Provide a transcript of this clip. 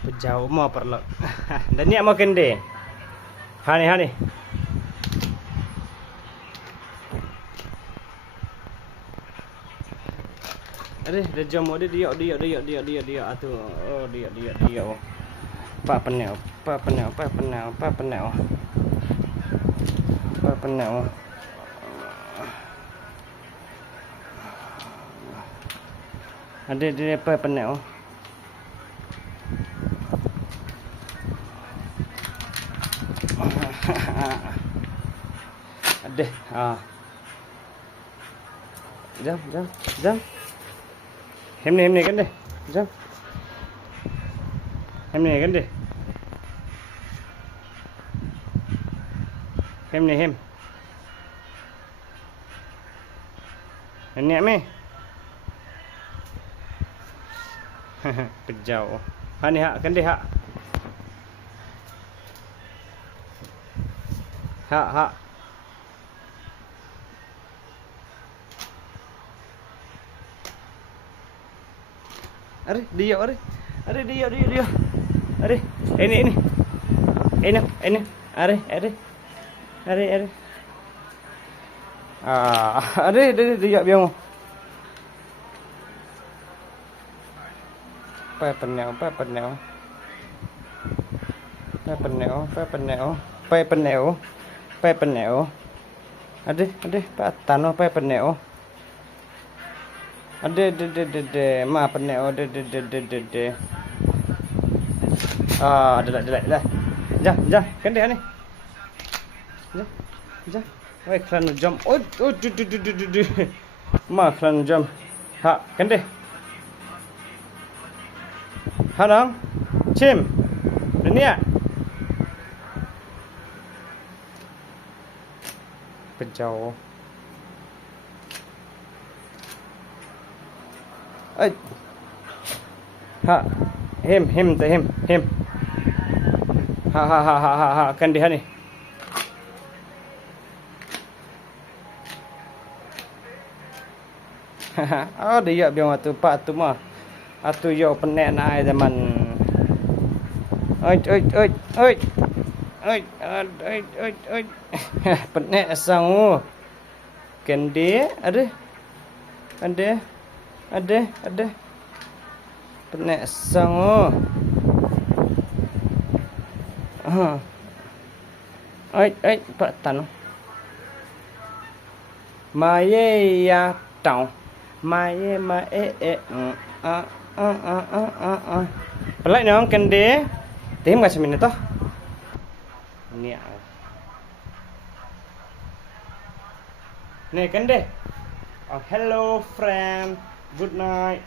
Pejauh mau perlu. Dan ni mau kende. Ha ni. Dah jom dia atu. Oh dia. Pak penau. Ada dia apa penau. Ada. Jom. Hem ni kan deh. Jom. Hem ni kan deh. Hem ni. Hem ni me. Pejauh. Ha ni hak kan deh hak. Hak. Are dia. Are. Ini. Are. Are dia biang. Pa penau. Ada pa tanah pa penau. Ada ma penau de. Ada. Ja, kan dia ni. Ja. Oi klan jam. Oh. Ma klan jam. Ha, kan dia. Hadang. Chim. Dunia. Pejauh. Ha. Hem. Ha. Kan dia ni. Oh dia biang atu pak tu mah. Atu yo penek nai zaman. Oi. Penek sang. Kan dia ada. Penek sang. Oi, pak tan. Maye ya tau. Maye. Pelak nong kan dia. Tim kasih minit toh. Ni. Ni kan deh. Oh, hello friend. Good night.